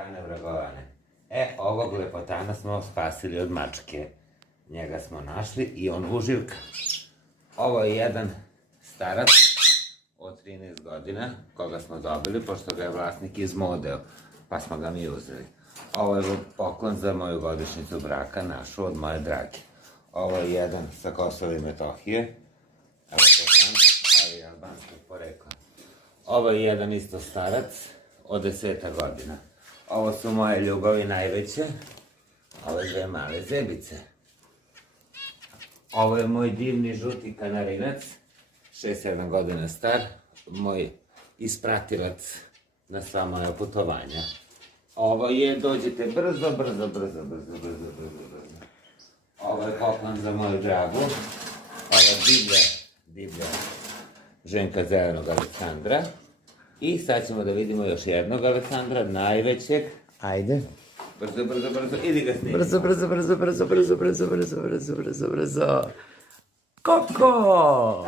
lepotane vragovane. Ovog lepotana smo spasili od mačke. Njega smo našli i on uživka. Ovo je jedan starac od 13 godina, koga smo dobili, pošto ga je vlasnik izmodeo, pa smo ga mi uzeli. Ovo je poklon za moju godišnjicu braka, našu od moje drage. Ovo je jedan sa Kosova i Metohije, evo to znam, ali je albanskog porekla. Ovo je jedan isto starac od 10 godina. Ovo su moje ljubavi najveće, ove dve male zebice. Ovo je moj divni žuti kanarinac, 6-7 godina star, moj ispratilac na sva moja putovanja. Ovo je, dođite brzo. Ovo je poklon za moju dragu, ova divlja ženka zelenog Aleksandra. I sad ćemo da vidimo još jednog Aleksandra, najvećeg. Ajde. Brzo, idi ga snimiti. Brzo. Koko!